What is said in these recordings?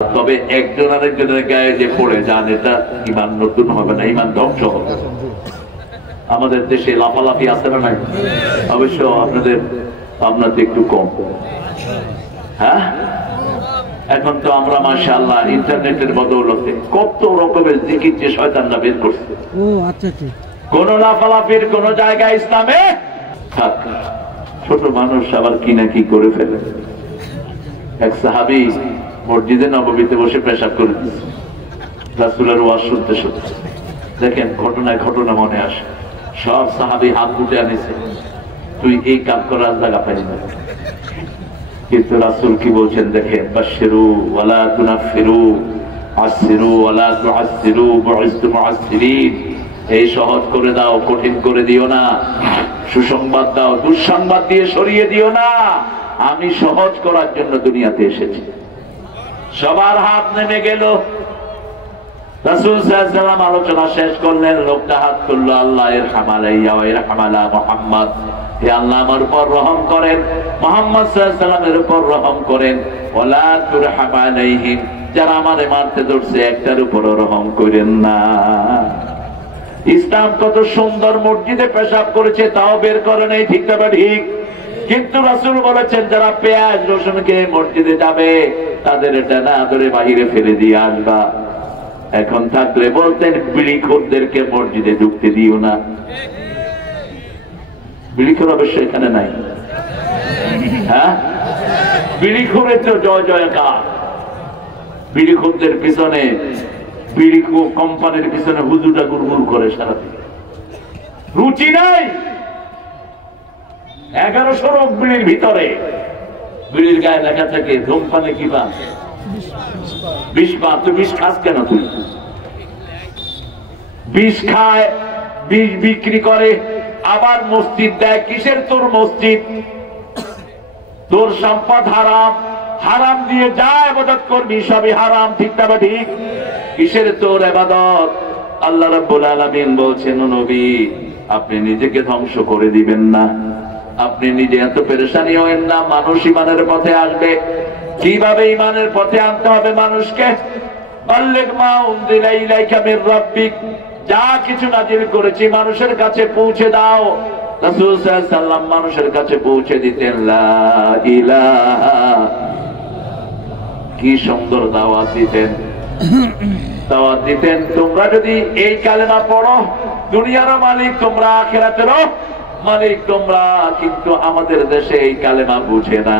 তবে একজন আরেকজনের গায়ে যে পড়ে যান এটা ইমান নতুন হবে না, ইমান ধ্বংস হবে। আমাদের দেশে লাফালাফি আছে না নাই? অবশ্য আপনাদের একটু কম। হ্যাঁ, এখন তো আমরা মাশাআল্লাহ ইন্টারনেটের বদৌলতে কত রকমের জিকির যে শয়তানরা বের করছে। কোন লাফালাফির কোন জায়গায় ইসলামে থাক, ছোট মানুষ আবার কি না কি করে ফেলে। এক সাহাবী মসজিদে নববীতে বসে পেশাব করে দিচ্ছে, রাসূলের ওয়াজ শুনতে শুনতে। দেখেন ঘটনায় ঘটনা মনে আসে। সব সাহাবী হাত উঠে আনিছে, তুই এই কাজ করার জায়গা পাই না। কিন্তু রাসূল কি বলছেন দেখেন, বাশশিরু ওয়ালা তুনাফিরু, আশশিরু ওয়ালা তুআসসিরু, বুইসতু মুআসসিরিন। এই সহজ করে দাও, কঠিন করে দিও না। সুসংবাদ দাও, দুঃসংবাদ দিয়ে সরিয়ে দিও না। আমি সহজ করার জন্য দুনিয়াতে এসেছি। সবার হাত নেমে গেল। রাসূল সাল্লাল্লাহু আলাইহি ওয়াসাল্লাম আলোচনা শেষ করলেন। লোকটা হাত তুলল, আল্লাহ ইরহাম আলাইয়া ওয়া ইরহাম আলা মুহাম্মদ। হে আল্লাহ আমার উপর রহম করেন, মুহাম্মদ সাল্লাল্লাহু আলাইহি ওয়াসাল্লামের উপর রহম করেন। ওয়ালা তুরহাম আলাইহিম, যারা আমারে মারতে ধরছে একটার উপরও রহম করেন না। ইসলাম কত সুন্দর, মসজিদে পেশাব করেছে তাও বের করে নাই, ঠিক না ঠিক? কিন্তু রাসূল বলেছেন যারা পেঁয়াজ রসুনকে মসজিদে যাবে তাদের এটা না ধরে বাহিরে ফেলে দিয়ে আসবা। এখন থাকলে বলতেন বিড়িখোরদেরকে মসজিদে ঢুকতে দিও না। বিড়িখোর অবশ্য এখানে নাই। হ্যাঁ, বিড়িখোরে তো জয় জয়কার। বিড়িখোরদের পিছনে, বিড়ি কোম্পানির পিছনে হুজুরটা গুড়গুড় করে সারাদিন, রুচি নাই। 1100 রোগ বিড়ির ভিতরে, বিড়ির গায়ে লেখা থাকে ধূমপানে কি পান, 20 পান। তুই 20 খাস কেন? তুই 20 খায়, 20 বিক্রি করে, আবার মসজিদ দেয়। কিসের তোর মসজিদ? তোর সম্পদ হারাম, হারাম দিয়ে যা ইবাদত করবি সবই হারাম, ঠিক না ঠিক? কিসের তোর ইবাদত? আল্লাহ রাব্বুল আলামিন বলছেন, নবী আপনি নিজেকে ধ্বংস করে দিবেন না, আপনি নিজে এত পেরেশানি হবেন না। মানুষ ইমানের পথে আসবে। কিভাবে ইমানের পথে আনতে হবে মানুষকে? বাল্লিগ মা উনজিলা ইলাইকা মির রাব্বিক, যা কিছু নাযিল করেছি মানুষের কাছে পৌঁছে দাও। রাসূল সাল্লাল্লাহু আলাইহি ওয়াসাল্লাম মানুষের কাছে পৌঁছে দিতেন লা ইলাহা। কি সুন্দর দাওয়াত দিতেন, দাওয়াত দিতেন তোমরা যদি এই কালেমা পড়ো, দুনিয়ার মালিক তোমরা, আখিরাতেরও মালিক তোমরা। কিন্তু আমাদের দেশে এই কালেমা বুঝে না।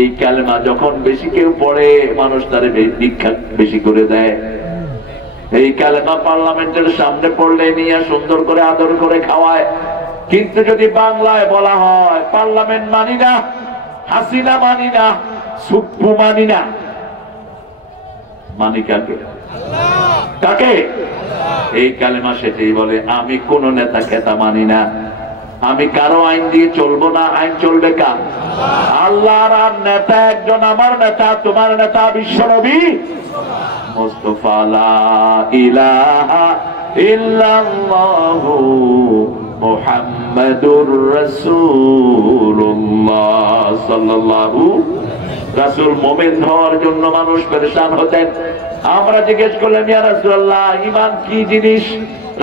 এই কালেমা যখন বেশি কেউ পড়ে মানুষ তারে ভিক্ষা বেশি করে দেয়। এই কালেমা পার্লামেন্টের সামনে পড়লে নিয়ে সুন্দর করে আদর করে খাওয়ায়। কিন্তু যদি বাংলায় বলা হয় পার্লামেন্ট মানি না, হাসিনা মানি না, সুপ্পু মানি না, মানি কাকে? কাকে? এই কালেমা সেটাই বলে, আমি কোন নেতা খেতা মানি না, আমি কারো আইন দিয়ে চলবো না। আইন চলবে কার? আল্লাহর। আর নেতা একজন, আমার নেতা, তোমার নেতা বিশ্বনবী মুস্তাফা। লা ইলাহা ইল্লাল্লাহু মুহাম্মাদুর রাসূলুল্লাহ সাল্লাল্লাহু। রাসূল মুমিন হওয়ার জন্য মানুষ পেরেশান হতেন। আমরা জিজ্ঞেস করলাম, ইয়া রাসূলুল্লাহ ঈমান কি জিনিস?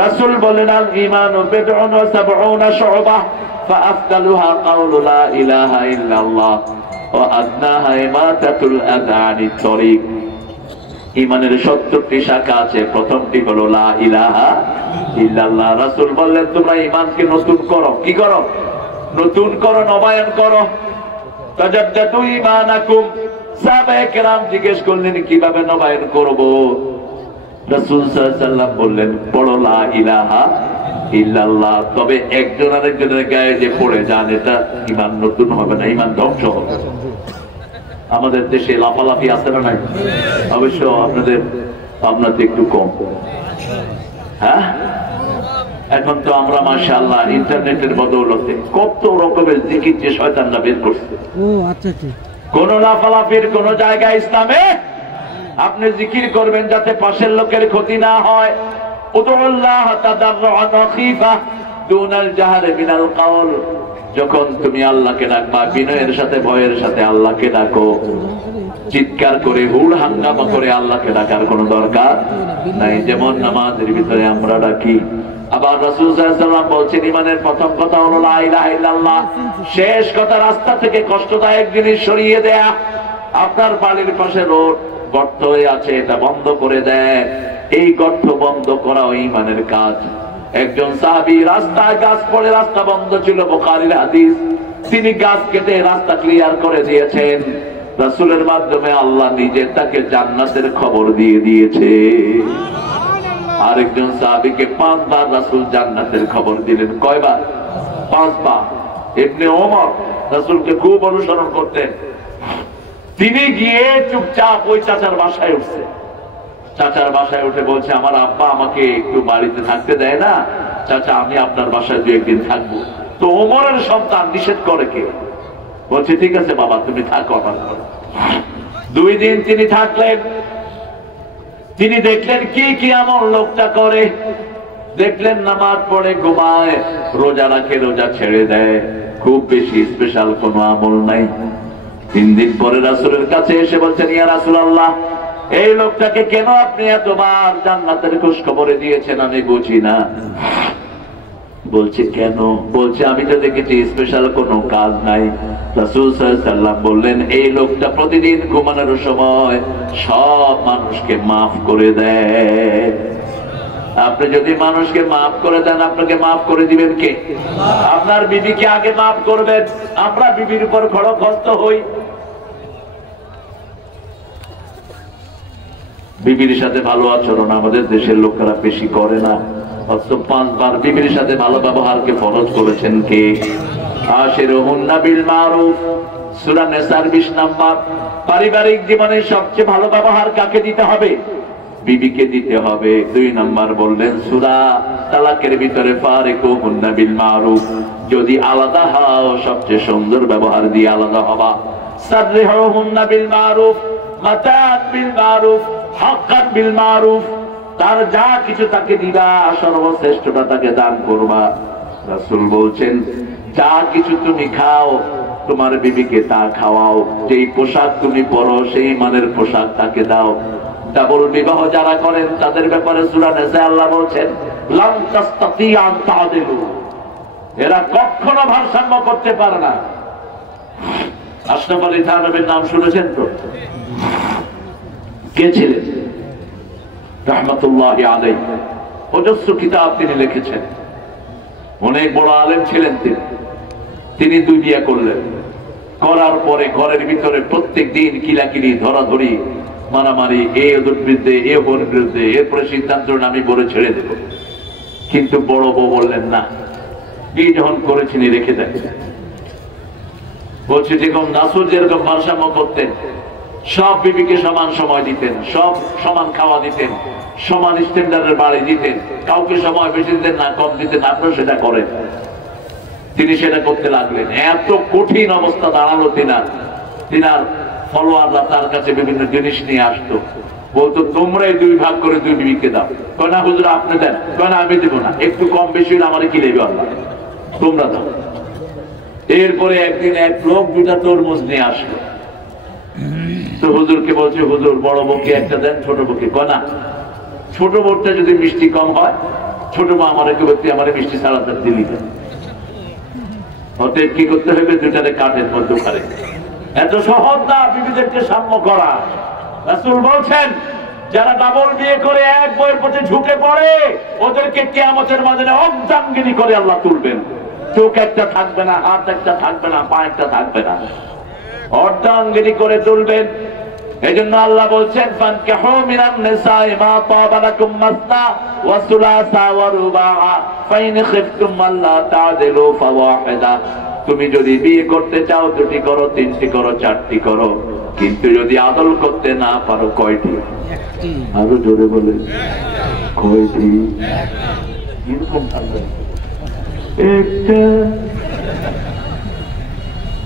রাসূল বলেন, আল ঈমানু বিদ'উন ওয়া সাব'উনা শু'বাহ, ফাআফদালুহা কাউলু লা ইলাহা ইল্লাল্লাহ ওয়া আদনাহা ইমাতাতুল আযা আনিত তরিক। ঈমানের 70টি শাখা আছে, প্রথমটি হলো লা ইলাহা ইল্লাল্লাহ। রাসূল বললেন তোমরা ঈমানকে নতুন করো। কি করো? নতুন করো, নবায়ন করো। তাজাদ্দাদু ঈমানাকুম। সাহাবায়ে কেরাম জিজ্ঞেস করলেন কিভাবে নবায়ন করব? রাসূল সাল্লাল্লাহু আলাইহি ওয়াসাল্লাম বললেন পড়ো লা ইলাহা ইল্লাল্লাহ। তবে একজন আরেকজনের গায়ে যে পড়ে যান এটা ঈমান নতুন হবে না, ঈমান ধ্বংস হবে। আমাদের দেশে লাফালাফি আছে না নাই? অবশ্য আপনাদের একটু কম। হ্যাঁ, এখন তো আমরা মাশাআল্লাহ ইন্টারনেটের বদৌলতে কত রকমের জিকির যে শয়তানরা বের করছে। কোন লাফালাফির কোন জায়গায় ইসলামে আপনি জিকির করবেন যাতে পাশের লোকের ক্ষতি না হয়। উদুল্লাহ তাদাররুআন ওয়া খীফা দুনাল জাহরি মিনাল কাওল। যখন তুমি আল্লাহকে ডাকবা বিনয়ের সাথে, ভয়ের সাথে আল্লাহকে ডাকো। চিৎকার করে হুড় হাঙ্গামা করে আল্লাহকে ডাকার কোনো দরকার নাই। যেমন নামাজের ভিতরে আমরা ডাকি। আবার রাসূল সাল্লাল্লাহু আলাইহি ওয়াসাল্লাম বলছেন ইমানের প্রথম কথা হলো লা ইলাহা ইল্লাল্লাহ, শেষ কথা রাস্তা থেকে কষ্টদায়ক জিনিস সরিয়ে দেয়া। আপনার বাড়ির পাশে রোড গর্ত হয়ে আছে, এটা বন্ধ করে দেয়। এই গর্ত বন্ধ করা ঈমানের কাজ। একজন সাহাবী রাস্তায় গাছ পড়ে রাস্তা বন্ধ ছিল, বুখারীর হাদিস, তিনি গাছ কেটে রাস্তা ক্লিয়ার করে দিয়েছেন। রাসূলের মাধ্যমে আল্লাহ নিজে তাকে জান্নাতের খবর দিয়ে দিয়েছে। আরেকজন সাহাবীকে 5 বার রাসূল জান্নাতের খবর দিলেন। কয়বার? 5 বার। ইবনে ওমর রাসূলকে খুব অনুসরণ করতেন। তিনি গিয়ে চুপচাপ ওই চাচার বাসায় উঠছে। চাচার বাসায় উঠে বলছে আমার আব্বা আমাকে একটু বাড়িতে থাকতে দেয় না, চাচা আমি আপনার বাসায় 2-1 দিন থাকবো। তো ওমরের সন্তান নিষেধ করে কে? বলছে ঠিক আছে বাবা তুমি থাকো আমার ঘরে। 2 দিন তিনি থাকলেন। তিনি দেখলেন কি কি আমল লোকটা করে। দেখলেন নামাজ পড়ে, ঘুমায়, রোজা রাখে, রোজা ছেড়ে দেয়, খুব বেশি স্পেশাল কোনো আমল নাই। 3 দিন পরে রাসূলের কাছে এসে বলছেন ইয়া রাসূলুল্লাহ, এই লোকটাকে কেন আপনি এতবার জান্নাতের খোঁজখবরে দিয়েছেন আমি বুঝি না। বলছে কেন? বলছে আমি তো দেখেছি স্পেশাল কোনো কাজ নাই। রাসূল সাল্লাল্লাহু আলাইহি ওয়াসাল্লাম বললেন এই লোকটা প্রতিদিন ঘুমানোর সময় সব মানুষকে মাফ করে দেয়। আপনি যদি মানুষকে মাফ করে দেন আপনাকে মাফ করে দিবেন কে? আপনার বিবিকে আগে মাফ করবেন। আমরা বিবির উপর খড়খস্ত হই। বিবির সাথে ভালো আচরণ আমাদের দেশের লোকেরা বেশি করে না। 5 বার বিবির সাথে ভালো ব্যবহারকে ফরজ করেছেন কে? আশিরুহুন্না বিল মারুফ, সূরা নিসার 20 নম্বর। পারিবারিক জীবনে সবচেয়ে ভালো ব্যবহার কাকে দিতে হবে? বিবিকে দিতে হবে। 2 নম্বর বললেন সূরা তালাকের ভিতরে ফারিকুহুন্না বিল মারুফ, যদি আলাদা হও সবচেয়ে সুন্দর ব্যবহার দিয়ে আলাদা হবা। সাররিহুন্না বিল মারুফ, মাতান বিল মারুফ, হাক্কান বিল মারুফ, তার যা কিছু তাকে দিবা, সর্বশ্রেষ্ঠটা তাকে দান করবা। রাসূল বলছেন যা কিছু তুমি খাও তোমার বিবিকে তা খাওয়াও, যেই পোশাক তুমি পরো সেই মানের পোশাক তাকে দাও। ডাবল বিবাহ যারা করেন তাদের ব্যাপারে সূরা নিসা আল্লাহ বলছেন লাম তাস্তাতিউ আন তা'দিলু, এরা কখনো ভারসাম্য করতে পারে না। আশরাফ আলী থানভীর নাম শুনেছেন তো? কে ছিলেন? রাহমাতুল্লাহি আলাইহি। অজস্র কিতাব তিনি লিখেছেন, অনেক বড় আলেম ছিলেন তিনি 2 বিয়ে করলেন। করার পরে ঘরের ভিতরে প্রত্যেক দিন কিলাকিলি, ধরাধরি, মারামারি, এ ওদের বিরুদ্ধে, এ ওর বিরুদ্ধে। এরপরে সিদ্ধান্ত আমি বলে ছেড়ে দেব। কিন্তু বড় বউ বললেন না, বিয়ে যখন করেছেন রেখে দেন। বলছে যেরকম রাসূল যেরকম ভারসাম্য করতেন, সব বিবিকে সমান সময় দিতেন, সব সমান খাওয়া দিতেন, সমান স্ট্যান্ডার্ডের বাড়ি দিতেন, কাউকে সময় বেশি দিতেন না কম দিতেন। আপনারা সেটা করেন। তিনি সেটা করতে লাগলেন। এত কঠিন অবস্থা দাঁড়ালো তিনার ফলোয়াররা তার কাছে বিভিন্ন জিনিস নিয়ে আসতো। বলতো তোমরাই 2 ভাগ করে 2 বিবিকে দাও। কয় না হুজুর আপনি দেন। কয় না আমি দেবো না, একটু কম বেশি হলে আমারে কি লেবে আল্লাহ, তোমরা দাও। এরপরে একদিন এক লোক 2টা তরমুজ নিয়ে আসলো। তো হুজুরকে বলছে হুজুর বড় বউকে একটা দেন, ছোট বউকে। কয় না, ছোট বউটা যদি মিষ্টি কম হয়, ছোট বউ আমার আমার মিষ্টি ছাড়া দিলি দেন। অতএব কি করতে হবে? 2টারে কাঠের মধ্যে পারে। এত সহজ না বিবিদেরকে সাম্য করা। রাসূল বলছেন যারা ডাবল বিয়ে করে এক বউয়ের প্রতি ঝুঁকে পড়ে ওদেরকে কিয়ামতের ময়দানে অর্ধাঙ্গিনী করে আল্লাহ তুলবেন। চোখ একটা থাকবে না, হাত একটা থাকবে না, পা একটা থাকবে না, অর্ধাঙ্গিনী করে তুলবেন। এজন্য আল্লাহ বলছেন ফানকিহু মিনান নিসাই মা তাবা লাকুম মাসনা ওয়া সুলাসা ওয়া রুবাআ ফাইন খিফতুম আল্লা তা'দিলু ফাওয়াহিদা। তুমি যদি বিয়ে করতে চাও 2টি করো, 3টি করো, 4টি করো, কিন্তু যদি আদল করতে না পারো কয়টি? আরো জোরে বলে কয়টি? এরকম থাকবে একটা।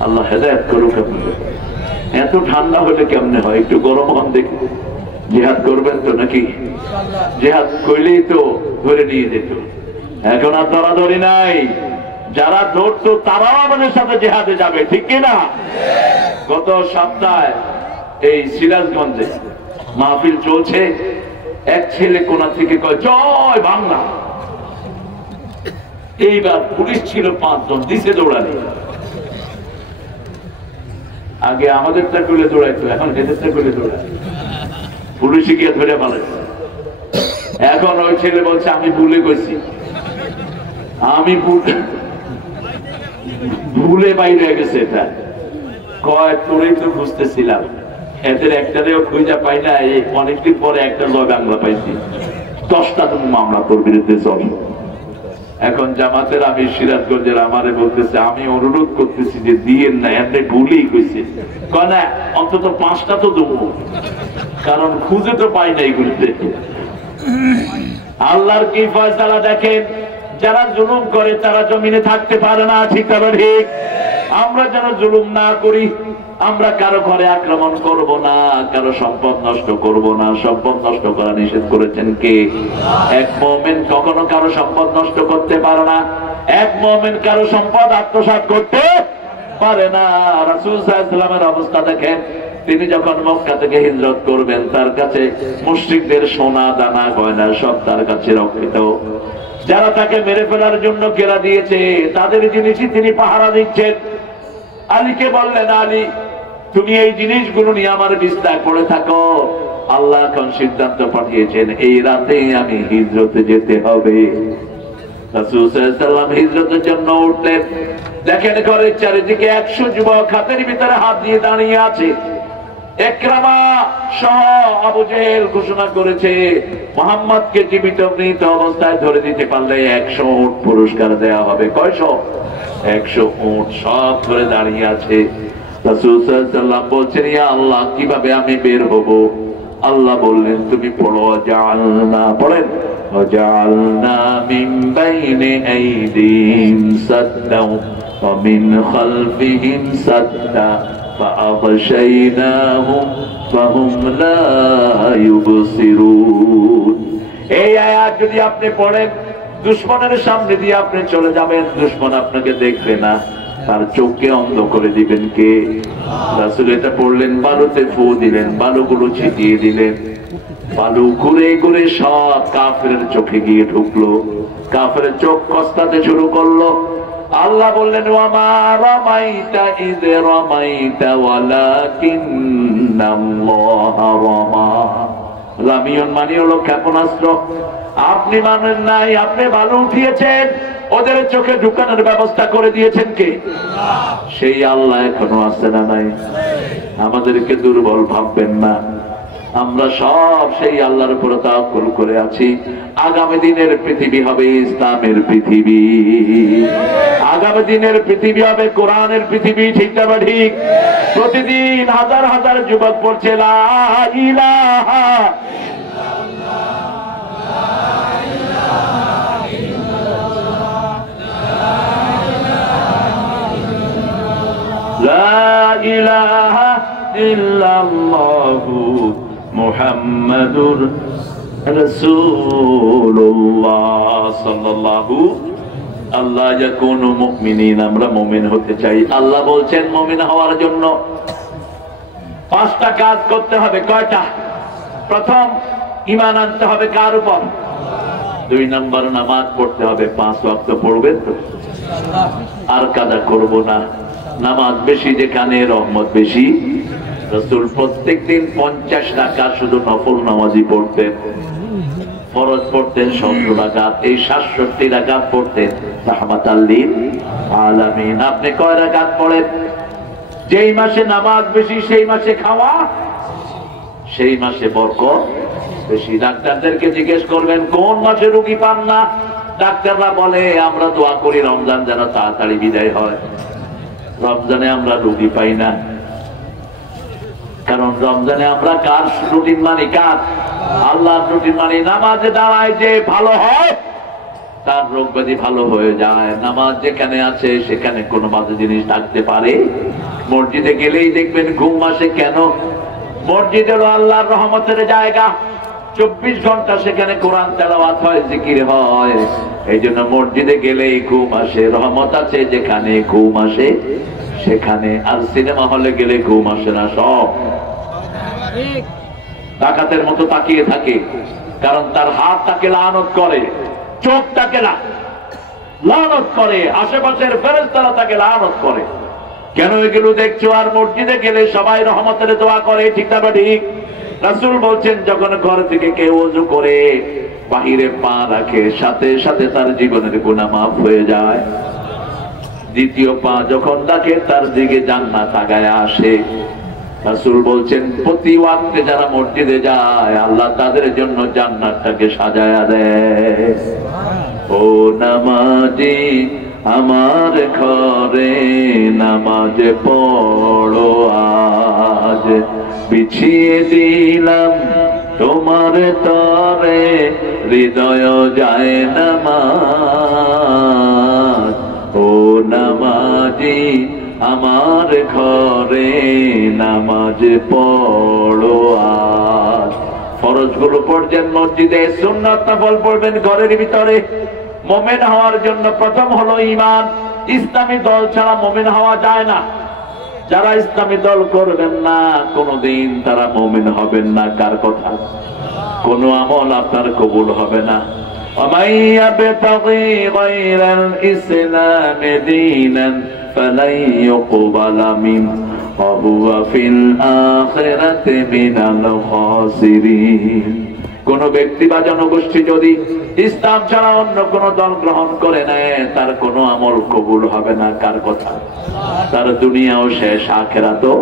আল্লাহ হেদায়েত করুক আপনাদের। এত ঠান্ডা হলে কেমনে হয়? একটু গরম হন দেখি। জিহাদ করবেন তো নাকি? জিহাদ করলেই তো ধরে নিয়ে যেত। এখন আর ধরাধরি নাই। যারা ধরতো তারাও আমাদের সাথে জিহাদে যাবে, ঠিক কিনা? গত সপ্তাহে এই সিরাজগঞ্জে মাহফিল চলছে, এক ছেলে কোনা থেকে কয় জয় বাংলা। এইবার পুলিশ ছিল 5 জন, দিছে দৌড়ানি। আগে আমাদেরটা করলে দৌড়াইতো, এখন এদেরটা করলে দৌড়ায়, পুলিশে গিয়ে ধরে পালাইছে। এখন ওই ছেলে বলছে আমি ভুলে গেছি, আমি ভুলে বাইরে গেছে। এটা কয় তোরই তো বুঝতেছিলাম, এদের একটারেও খুঁজা পাই না, এই অনেকদিন পরে একটা জয় বাংলা পাইছি, 10টা তুমি মামলা তোর বিরুদ্ধে চল। এখন জামাতের আমি সিরাজগঞ্জের আমারে বলতেছে, আমি অনুরোধ করতেছি যে দিয়েন না, এমনি ভুলেই কইছে। কয় না অন্তত 5টা তো দেবো, কারণ খুঁজে তো পাই না এগুলিতে। আল্লাহর কি ফয়সালা দেখেন, যারা জুলুম করে তারা জমিনে থাকতে পারে না, ঠিক না ঠিক? আমরা যেন জুলুম না করি, আমরা কারো ঘরে আক্রমণ করব না, কারো সম্পদ নষ্ট করব না। সম্পদ নষ্ট করা নিষেধ করেছেন কে? এক মুমিন কখনো কারো সম্পদ নষ্ট করতে পারে না, এক মুমিন কারো সম্পদ আত্মসাৎ করতে পারে না। রাসূল সাল্লাল্লাহু আলাইহি ওয়াসাল্লামের অবস্থা দেখেন, তিনি যখন মক্কা থেকে হিজরত করবেন, তার কাছে মুশরিকদের সোনা দানা গয়না সব তার কাছে রক্ষিত। যারা তাকে মেরে ফেলার জন্য ঘেরা দিয়েছে, তাদের জিনিসই তিনি পাহারা দিচ্ছেন। আলীকে বললেন, আলী তুমি এই জিনিসগুলো নিয়ে আমার বিস্তার করে থাকো। আল্লাহ এখন সিদ্ধান্ত পাঠিয়েছেন, এই রাতে আমি হিজরতে যেতে হবে। রাসূল সাল্লাল্লাহু আলাইহি ওয়াসাল্লাম হিজরতের জন্য উঠলেন। দেখেন ঘরের চারিদিকে 100 যুবক হাতের ভিতরে হাত দিয়ে দাঁড়িয়ে আছে। ইকরামা সহ আবু জেহেল ঘোষণা করেছে, মুহাম্মদকে জীবিত মৃত অবস্থায় ধরে দিতে পারলে 100 উট পুরস্কার দেয়া হবে। কয়শো? 100 উট সব ধরে দাঁড়িয়ে আছে। রাসূল সাল্লাল্লাহু আলাইহি ওয়াসাল্লাম বলছেন, ইয়া আল্লাহ কিভাবে আমি বের হব? আল্লাহ বললেন, তুমি পড়ো, জাআলনা, পড়েন, ওয়াজআলনা মিন বাইনি আইদিহিম সাদ্দাও ওয়া মিন খালফিহিম সাদ্দা ফাআগশাইনাহুম ফাহুম লা ইউবসিরুন। এই আয়াত যদি আপনি পড়েন, দুশমনের সামনে দিয়ে আপনি চলে যাবেন, দুশমন আপনাকে দেখবে না, তার চোখকে অন্ধ করে দিবেন কে? রাসূল এটা পড়লেন, বালুতে ফু দিলেন, বালুগুলো ছিটিয়ে দিলেন, বালু ঘুরে ঘুরে সব কাফেরের চোখে গিয়ে ঢুকলো, কাফেরের চোখ কস্তাতে শুরু করলো। আল্লাহ বললেন, ওয়ামা রামাইতা ইয রামাইতা ওয়ালাকিন্নাল্লাহা রামা। রামিয়ন মানে হলো ক্ষেপণাস্ত্র। আপনি মানেন নাই, আপনি বালু উঠিয়েছেন, ওদের চোখে ঢুকানোর ব্যবস্থা করে দিয়েছেন কে? সেই আল্লাহ এখনো আছে না নাই? আমাদেরকে দুর্বল ভাববেন না, আমরা সব সেই আল্লাহর উপর তাওয়াক্কুল করে আছি। আগামী দিনের পৃথিবী হবে ইসলামের পৃথিবী, আগামী দিনের পৃথিবী হবে কোরআনের পৃথিবী, ঠিক না ঠিক? প্রতিদিন হাজার হাজার যুবক পড়ছে লা ইলাহা লা ইলাহা ইল্লাল্লাহু মুহাম্মাদুর রাসূলুল্লাহ সাল্লাল্লাহু আল্লাহ ইয়াকুনু মুমিনিন, আমরা মুমিন হতে চাই। আল্লাহ বলছেন মুমিন হওয়ার জন্য 5টা কাজ করতে হবে। কয়টা? প্রথম, ঈমান আনতে হবে কার উপর? 2 নম্বর, নামাজ পড়তে হবে, 5 ওয়াক্ত পড়বেন তো, আর কাদা করব না। নামাজ বেশি যেখানে রহমত বেশি। রাসূল প্রত্যেকদিন 50 রাকাত শুধু নফল নামাজই পড়তেন, ফরজ পড়তেন 17 রাকাত, এই 67 রাকাত পড়তেন রাহমাতাল লিল আলামিন। আপনি কয় রাকাত পড়েন? যেই মাসে নামাজ বেশি সেই মাসে খাওয়া, সেই মাসে বরকত বেশি। ডাক্তারদেরকে জিজ্ঞেস করবেন কোন মাসে রোগী পান না, ডাক্তাররা বলে আমরা দোয়া করি রমজান যেন তাড়াতাড়ি বিদায় হয়। রমজানে আমরা রোগী পাই না, কারণ রমজানে আমরা কার রুটিন মানি? কার? আল্লাহর রুটিন মানি। নামাজে দাঁড়ায় যে ভালো হয় তার রোগ ব্যাধি ভালো হয়ে যায়। নামাজ যেখানে আছে সেখানে কোনো বাজে জিনিস থাকতে পারে। মসজিদে গেলেই দেখবেন ঘুম আসে। কেন? মসজিদ হলো আল্লাহর রহমতের জায়গা, 24 ঘন্টা সেখানে কোরআন তেলাওয়াত হয়, জিকির হয়। এই জন্য মসজিদে গেলেই ঘুম আসে। রহমত আছে যেখানে, ঘুম আসে সেখানে। আর সিনেমা হলে গেলে ঘুম আসে না। সব ডাকাতের মতো তাকিয়ে থাকে, কারণ তার হাত তাকে লানত করে, চোখ তাকে লানত করে, আশেপাশের ফেরেশতারা তাকে লানত করে। কেন এগুলো দেখছো? আর মসজিদে গেলে সবাই রহমতের দোয়া করে, ঠিক না ঠিক? রাসূল বলছেন যখন ঘর থেকে কেউ ওযু করে বাহিরে পা রাখে, সাথে সাথে তার জীবনের গুনাহ মাফ হয়ে যায়। দ্বিতীয় পা যখন রাখে তার দিকে জান্নাত আগায় আসে। রাসূল বলছেন প্রতি ওয়াক্তে যারা মসজিদে যায় আল্লাহ তাদের জন্য জান্নাতটাকে সাজায়া দেয়। ও নামাজি আমার ঘরে নামাজ পড়ো আজ, বিছিয়ে দিলাম তোমার তরে হৃদয় যায় নামাজ। ও নামাজি আমার ঘরে নামাজ পড়ো আজ। ফরজ গুলো পড়ছেন মসজিদে, সুন্নাত নফল পড়বেন ঘরের ভিতরে। মুমিন হওয়ার জন্য প্রথম হলো ঈমান। ইসলামী দল ছাড়া মুমিন হওয়া যায় না। যারা ইসলামী দল করবেন না কোনদিন তারা মুমিন হবেন না। কার কথা? কোন আমল আপনার কবুল হবে না। ومن يبتغي غير الإسلام دينا فلن يقبل منه وهو في الآخرة من الخاسرين। কোন ব্যক্তি বা জনগোষ্ঠী যদি ইসলাম ছাড়া অন্য কোন দল গ্রহণ করে নেয় তার কোন আমল কবুল হবে না। কার কথা? তার দুনিয়াও শেষ, আখিরাতও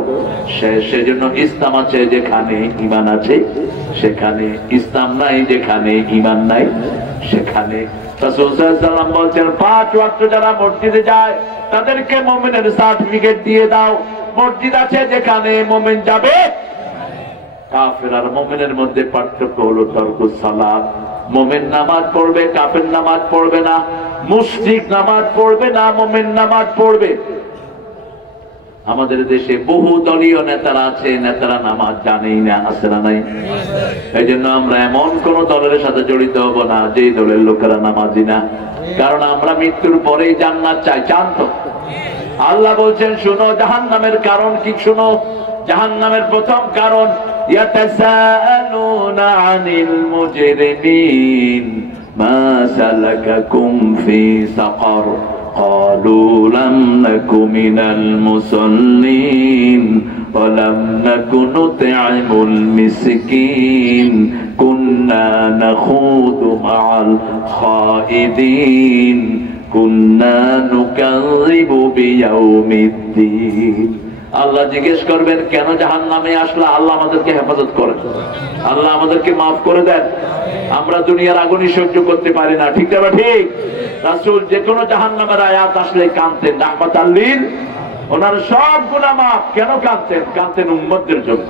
শেষ। সেজন্য ইসলাম আছে যেখানে ঈমান আছে সেখানে, ইসলাম নাই যেখানে ঈমান নাই সেখানে। রাসূল সাল্লাল্লাহু আলাইহি ওয়াসাল্লাম বলেন 5 ওয়াক্ত যারা মসজিদে যায় তাদেরকে মুমিনের সার্টিফিকেট দিয়ে দাও। মসজিদ আছে যেখানে মুমিন যাবে। কাফের আর মুমিনের মধ্যে পার্থক্য হলো তরকুস সালাত। মুমিন নামাজ পড়বে, কাফের নামাজ পড়বে না। মুশরিক নামাজ পড়বে না, মুমিন নামাজ পড়বে। আমাদের দেশে বহু দলীয় নেতারা আছে, নেতারা নামাজ জানেই না, আছে না নাই? এই জন্য আমরা এমন কোন দলের সাথে জড়িত হব না যে দলের লোকেরা নামাজি না। কারণ আমরা মৃত্যুর পরেই জান্নাত চাই। চান তো? আল্লাহ বলছেন শুনো জাহান্নামের কারণ কি শুনো। জাহান্নামের প্রথম কারণ ইয়াতাসাআলুনা আনিল মুজরিমিন মা সালাকাকুম ফি সাকার قالوا لم نك من المصلين ولم نك نطعم المسكين كنا نخوض مع الخائضين كنا نكذب بيوم الدين। আল্লাহ জিজ্ঞেস করবেন কেন জাহান্নামে আসলা? আল্লাহ আমাদেরকে হেফাজত করেন, আল্লাহ আমাদেরকে মাফ করে দেন। আমরা দুনিয়ার আগুনই সহ্য করতে পারি না, ঠিক না ঠিক? রাসূল যে কোনো জাহান্নামের আয়াত আসলে কাঁদতেন, রাহমাতাল লিল, ওনার সব গুনাহ মাফ। কেন কাঁদতেন? কাঁদতেন উম্মতদের জন্য।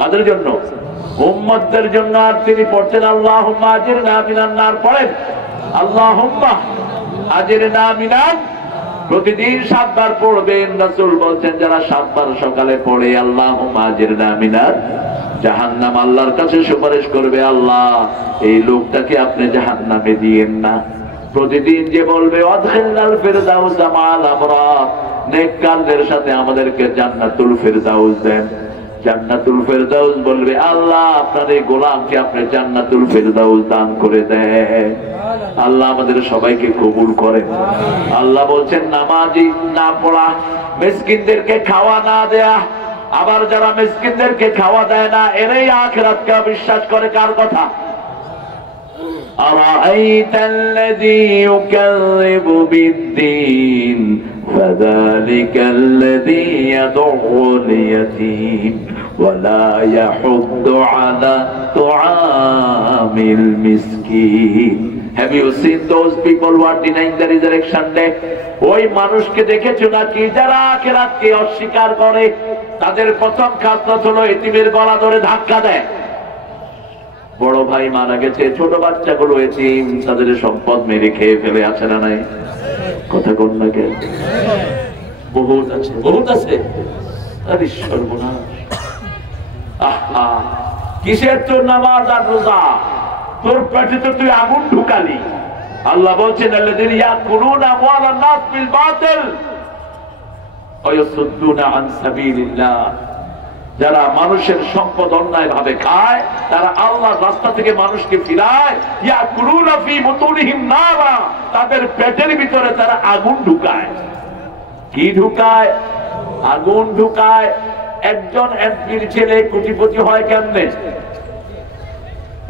তাদের জন্য? উম্মতদের জন্য। আর তিনি পড়তেন আল্লাহুম্মা আজিরনা মিনান নার। পড়েন আল্লাহুম্মা আজিরনা মিনান, প্রতিদিন 7 বার পড়বেন। রাসূল বলছেন যারা 7 বার সকালে পড়ে আল্লাহুম্মা আজিরনা মিনার জাহান্নাম, আল্লাহর কাছে সুপারিশ করবে আল্লাহ এই লোকটাকে আপনি জাহান্নামে দিয়েন না। প্রতিদিন যে বলবে আদখিলনাল ফিরদাউস মাআল আবরার, নেককারদের সাথে আমাদেরকে জান্নাতুল ফিরদাউস দেন। জান্নাতুল ফিরদাউস বলবে আল্লাহ আপনার এই গোলামকে আপনি জান্নাতুল ফিরদাউস দান করে দেন। আল্লাহ আমাদের সবাইকে কবুল করেন। আল্লাহ বলছেন নামাজি না পড়া, মিসকিনদেরকে খাওয়া না দেয়া, আবার যারা মিসকিনদেরকে খাওয়া দেয় না এরাই আখিরাতকে বিশ্বাস করে। কার কথা? أرأيت الذي يكذب بالدين فذلك الذي يدع اليتيم ولا يحض على طعام المسكين। Have you seen those people who are denying the resurrection day? ওই মানুষকে দেখেছো নাকি যারা আখিরাতকে অস্বীকার করে? তাদের প্রথম খাসলত হলো এতিমের গলা ধরে ধাক্কা দেয়। বড় ভাই মারা গেছে, ছোট বাচ্চাগুলো এতিম, তাদের সম্পদ মেরে খেয়ে ফেলে, আছে না নাই? কথা কোন না কে? বহুত আছে, বহুত আছে। আরে সর্বনাশ! আহা, কিসের তোর নামাজ আর রোজা? তোর পেটে তো তুই আগুন ঢুকালি। আল্লাহ বলছেন আল্লাযীনা ইয়াকুলুনা আমওয়ালান নাস বিল বাতিল ওয়া ইয়াসুদ্দুনা আন সাবিলিল্লাহ। যারা মানুষের সম্পদ অন্যায় ভাবে খায়, তারা আল্লাহর রাস্তা থেকে মানুষকে ফিরায়। ইয়াকুলুনা ফী বুতুনিহিম নারা, তাদের পেটের ভিতরে তারা আগুন ঢুকায়। কি ঢুকায়? আগুন ঢুকায়। একজন এমপির ছেলে কোটিপতি হয় কেমনে?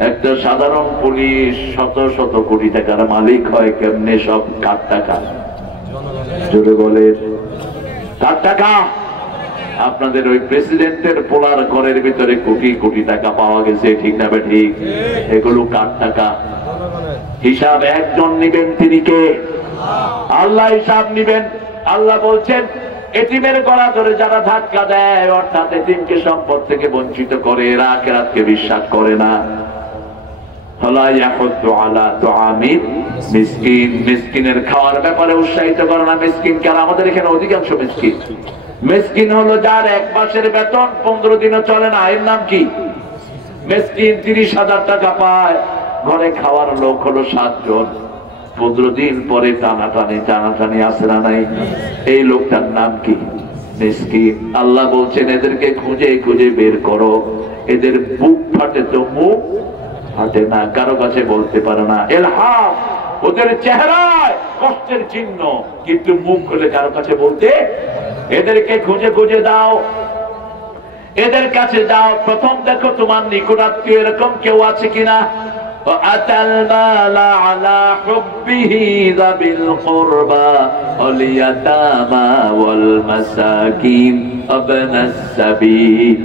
একটা সাধারণ পুলিশ শত শত কোটি টাকার মালিক হয় কেমনে? সব কার টাকা? জোরে বলে, কার টাকা? আপনাদের ওই প্রেসিডেন্টের পোলার ঘরের ভিতরে কোটি কোটি টাকা পাওয়া গেছে, ঠিক না ঠিক? এগুলো কার টাকা? হিসাব একজন নিবেন, তিনি কে? আল্লাহ হিসাব নিবেন। আল্লাহ বলছেন, এতিমের গলা ধরে যারা ধাক্কা দেয়, অর্থাৎ এতিমকে সম্পদ থেকে বঞ্চিত করে, এরা আখিরাতকে বিশ্বাস করে না। মিসকিনের খাওয়ার ব্যাপারে উৎসাহিত করে না। মিসকিন কারা? আমাদের এখানে অধিকাংশ মিসকিন। মিসকিন হলো যার এক মাসের বেতন 15 দিনও চলে না, এর নাম কি? মিসকিন। 30,000 টাকা পায়, ঘরে খাওয়ার লোক হলো 7 জন, 15 দিন পরে টানাটানি আসে না নাই, এই লোকটার নাম কি? মিসকিন। আল্লাহ বলছেন, এদেরকে খুঁজে খুঁজে বের করো। এদের বুক ফাটে তো মুখ ফাটে না, কারো কাছে বলতে পারে না। ইলহাফ, ওদের চেহারায় কষ্টের চিহ্ন, কিন্তু মুখ খুলে কারো কাছে বলতে। এদেরকে খুঁজে খুঁজে দাও, এদের কাছে যাও। প্রথম দেখো তোমার নিকটাত্মীয় এরকম কেউ আছে কিনা। وَأَتَى الْمَالَ عَلَى حُبِّهِ ذَوِي الْقُرْبَى وَالْيَتَامَى وَالْمَسَاكِينِ وَابْنَ السَّبِيلِ।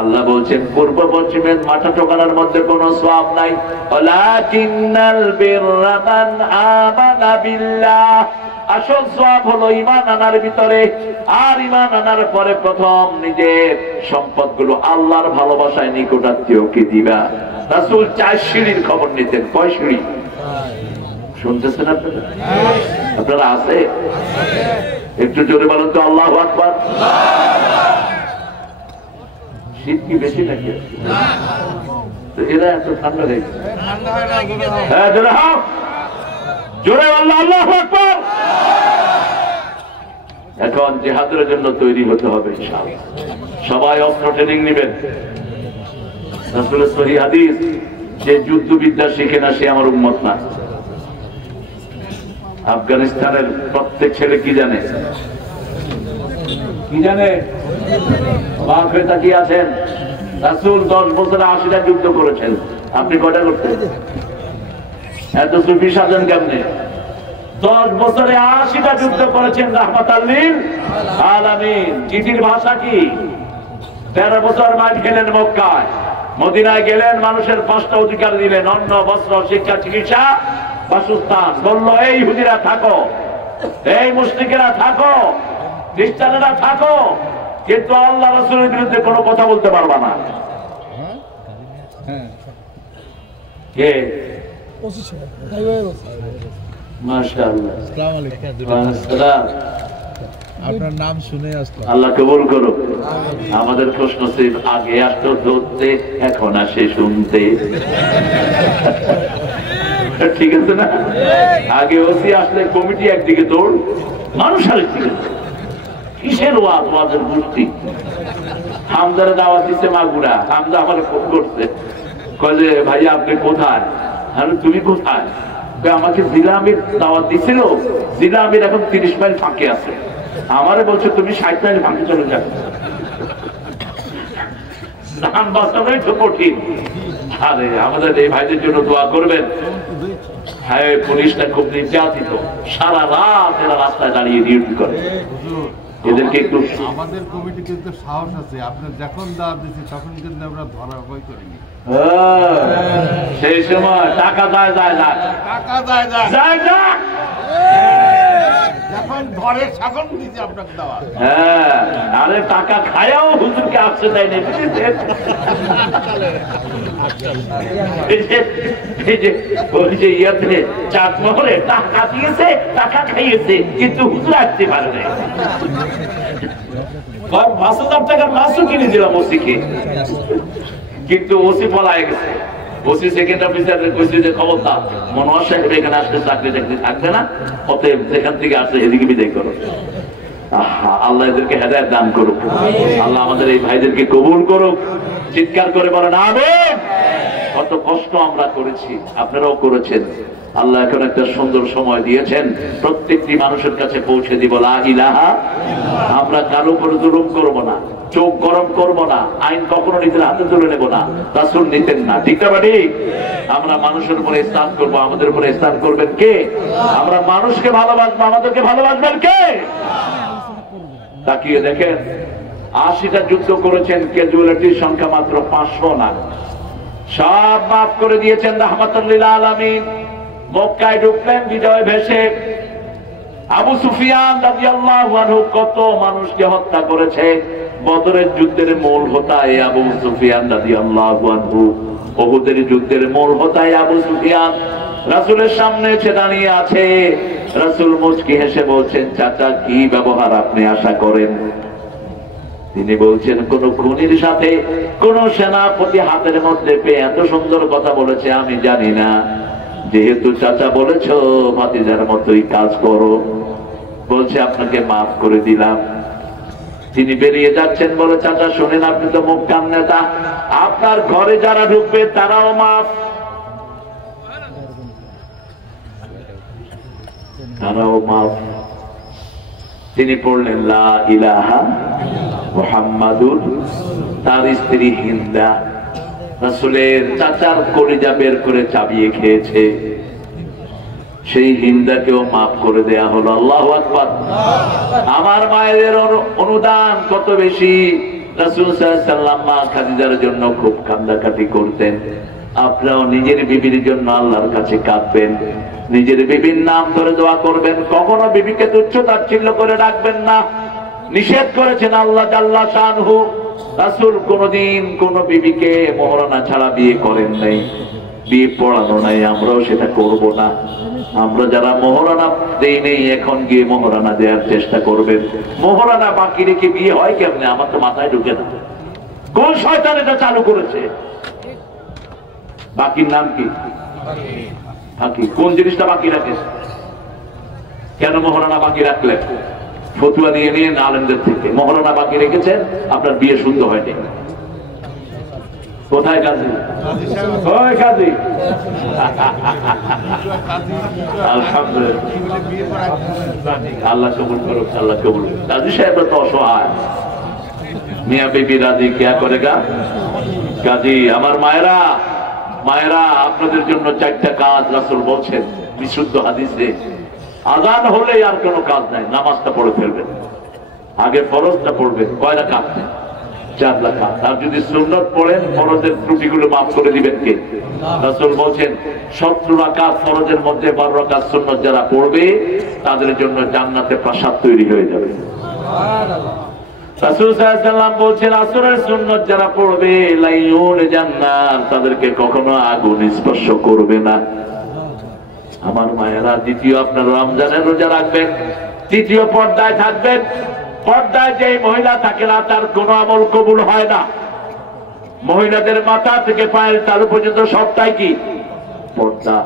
আল্লাহ বলছেন, পূর্ব পশ্চিমের মাথা ঠোকানোর মধ্যে কোনো সওয়াব নাই। ওয়ালাকিন্নাল বিররা মান আমানা বিল্লাহ, আসল সওয়াব হলো ঈমান আনার ভিতরে। আর ঈমান আনার পরে প্রথম নিজের সম্পদগুলো আল্লাহর ভালোবাসায় নিকটাত্মীয়কে দিবা। রাসূল 4 সিঁড়ির খবর নিতেন। কয় সিঁড়ি? শুনতেছেন আপনারা? আপনারা আছে? একটু জোরে বলেন তো, আল্লাহু আকবার। শীত কি বেশি নাকি? এরা এত ঠান্ডা হয়ে গেছে। হ্যাঁ, জোরে হাও, জোরে আল্লাহ, আল্লাহু আকবার। এখন জিহাদের জন্য তৈরি হতে হবে ইনশাআল্লাহ। সবাই অস্ত্র ট্রেনিং নেবেন। রাসূলের সহিহ হাদিস, যে যুদ্ধবিদ্যা শিখে না সে আমার উম্মত না। আফগানিস্তানের প্রত্যেক ছেলে কি জানে? কি জানে? বাপ হয়ে তাকিয়ে আছেন। রাসূল 10 বছরে 80টা যুদ্ধ করেছেন, আপনি কয়টা করতেন? এত সুফি সাধন কেমনে? 10 বছরে 80টা যুদ্ধ করেছেন রাহমাতাল লিল আলামিন। চিঠির ভাষা কি? 13 বছর মাঠ খেলেন মক্কায়, মদিনায় গেলেন, মানুষের 5টা অধিকার দিলেন, অন্ন, বস্ত্র, শিক্ষা, চিকিৎসা, বাসস্থান। বলল, এই ইহুদিরা থাকো, এই মুশরিকেরা থাকো, খ্রিস্টানেরা থাকো, কিন্তু আল্লাহ রাসূলের বিরুদ্ধে কোনো কথা বলতে পারবা না। কে? মাশাআল্লাহ। আসসালাম। আপনার নাম শুনে আসলাম। আল্লাহ কবুল করো। আমাদের প্রশ্ন নসিব আগে আসতো ধরতে, এখন আসে শুনতে। ঠিক আছে না? আগে ওসি আসলে কমিটি একদিকে দৌড়, মানুষ আরেকদিকে। কিসের ওয়াজ? ওয়াজের গোষ্ঠী। হামদারে দাওয়াত দিচ্ছে মাগুরা। হামদা আমার ফোন করছে, কয় যে ভাইয়া আপনি কোথায়? আরে তুমি কোথায়? আমাকে জিলা আমির দাওয়াত দিছিল। জিলা আমির এখন 30 মাইল ফাঁকে আছে। আমারে বলছে তুমি 60 মাইল ফাঁকে চলে যাবে। ধান বাস্তবাই তো কঠিন। আরে আমাদের এই ভাইদের জন্য দোয়া করবেন। হ্যাঁ, পুলিশটা খুব নির্যাতিত, সারা রাত এরা রাস্তায় দাঁড়িয়ে ডিউটি করে। এদেরকে একটু, আমাদের কমিটি কিন্তু সাহস আছে, আপনার যখন দাওয়াত দিচ্ছি তখন কিন্তু আমরা ধরা ভয় করিনি। সেই সময় টাকা যায় যায় যায়, টাকা যায় যায় যায় যায়, যখন ধরে তখন দিচ্ছি আপনাকে দাওয়াত। হ্যাঁ, আরে টাকা খায়াও হুজুরকে আসতে দেয় না। ওই যে ইয়াতে চাঁদমহলে টাকা দিয়েছে, টাকা খাইয়েছে, কিন্তু হুজুর আসতে পারে না। 5,000 টাকার মাছও কিনে দিলাম ওসিকে, কিন্তু ওসি পলায় গেছে। ওসি সেকেন্ড অফিসার কইছে যে খবরদার, মনোহর সাহেব এখানে আসলে চাকরি টাকরি থাকবে না, অতএব যেখান থেকে আসলে এদিকে বিদায় করো। আল্লাহ এদেরকে হেদায়েত দান করুক, আল্লাহ আমাদের এই ভাইদেরকে কবুল করুক। চিৎকার করে বলেন আমিন। কত কষ্ট আমরা করেছি, আপনারাও করেছেন। আল্লাহ এখন একটা সুন্দর সময় দিয়েছেন, প্রত্যেকটি মানুষের কাছে পৌঁছে দিব লা ইলাহা। আমরা কারো উপরে জুলুম করব না, চোখ গরম করব না, আইন কখনো নিজের হাতে তুলে নেব না, রাসূল নিতেন না, ঠিক না ঠিক? আমরা মানুষের উপরে ইহসান করব, আমাদের উপরে ইহসান করবেন কে? আমরা মানুষকে ভালোবাসবো, আমাদেরকে ভালোবাসবেন কে? তাকিয়ে দেখেন, 80টা যুদ্ধ করেছেন, ক্যাজুয়ালিটির সংখ্যা মাত্র 500 না। সব মাফ করে দিয়েছেন রাহমাতুল লিল আলামিন। মক্কায় ঢুকলেন বিজয় ভেসে। আবু সুফিয়ান রাদিয়াল্লাহু আনহু কত মানুষকে হত্যা করেছে। বদরের যুদ্ধের মূল হোতায় আবু সুফিয়ান রাদিয়াল্লাহু আনহু, উহুদের যুদ্ধের মূল হোতায় আবু সুফিয়ান রাসূলের সামনে এসে দাঁড়িয়ে আছে। রাসূল মুচকি হেসে বলছেন, চাচা কি ব্যবহার আপনি আশা করেন? তিনি বলছেন, কোন খুনির সাথে কোন সেনাপতি হাতের মধ্যে পেয়ে এত সুন্দর কথা বলেছে আমি জানি না। যেহেতু চাচা বলেছো, ভাতিজার মতোই কাজ করো। বলছে আপনাকে মাফ করে দিলাম। তিনি বেরিয়ে যাচ্ছেন, বলে চাচা শোনেন, আপনি তো মুক্কাম নেতা, আপনার ঘরে যারা ঢুকবে তারাও মাফ, তারাও মাফ। তিনি পড়লেন লা ইলাহা মুহাম্মাদুর। তার স্ত্রী হিন্দা রাসূলের চাচার কলিজা বের করে চাবিয়ে খেয়েছে, সেই হিন্দাকেও মাফ করে দেয়া হলো। আল্লাহু আকবার। আমার মায়ের অনুদান কত বেশি। রাসূল সাল্লাল্লাহু আলাইহি ওয়াসাল্লাম মা খাদিজার জন্য খুব কান্নাকাটি করতেন। আপনারাও নিজের বিবির জন্য আল্লাহর কাছে কাঁদবেন, নিজের বিবির নাম ধরে দোয়া করবেন, কখনো বিবিকে তুচ্ছ তাচ্ছিল্য করে ডাকবেন না। নিষেধ করেছেন আল্লাহ জাল্লা শানহু। রাসূল কোনদিন কোন বিবিকে মোহরানা ছাড়া বিয়ে করেন নাই, বিয়ে পড়ানো নাই, আমরাও সেটা করব না। আমরা যারা মোহরানা দেই নেই, এখন গিয়ে মোহরানা দেওয়ার চেষ্টা করবেন। মোহরানা বাকি রেখে বিয়ে হয় কেমনে? আমার তো মাথায় ঢুকে না। কোন শয়তান এটা চালু করেছে? বাকির নাম কি? বাকি। কোন জিনিসটা বাকি রাখে? কেন মোহরানা বাকি রাখলেন? ফতুয়া নিয়ে নিয়ে আলেমদের থেকে মোহরানা বাকি রেখেছেন, আপনার বিয়ে সুন্দর হয়নি। কোথায় কাজী? ওই কাজী। আলহামদুলিল্লাহ, আল্লাহ কবুল করুক, আল্লাহ কবুল। কাজী সাহেবরা তো অসহায়। মিয়া বিবি রাজি কেয়া করেগা? কাজী আমার মায়েরা, মায়েরা আপনাদের জন্য 4টা কাজ রাসূল বলছেন বিশুদ্ধ হাদিসে। আযান হলে আর কোনো কাজ নাই, নামাজটা পড়ে ফেলবেন। আগে ফরজটা পড়বেন। কয় রাকাত? 4 রাকাত। আর যদি সুন্নাত পড়েন, ফরজের ত্রুটিগুলো মাফ করে দিবেন কে? রাসূল বলছেন 70 রাকাত ফরজের মধ্যে 12 রাকাত সুন্নাত যারা পড়বে, তাদের জন্য জান্নাতে প্রাসাদ তৈরি হয়ে যাবে। সুবহানাল্লাহ। রাসূল সাল্লাল্লাহু আলাইহি ওয়াসাল্লাম বলছেন আসরের সুন্নাত যারা পড়বে, লাইয়ুল জান্নাত, তাদেরকে কখনো আগুন স্পর্শ করবে না। আমার মায়েরা, দ্বিতীয় আপনার রমজানের রোজা রাখবেন, তৃতীয় পর্দায় থাকবেন। পর্দায় যে মহিলা থাকে না, তার কোনো আমল কবুল হয় না। মহিলাদের মাথা থেকে পায়ের তালু পর্যন্ত সবটাই কি পর্দা।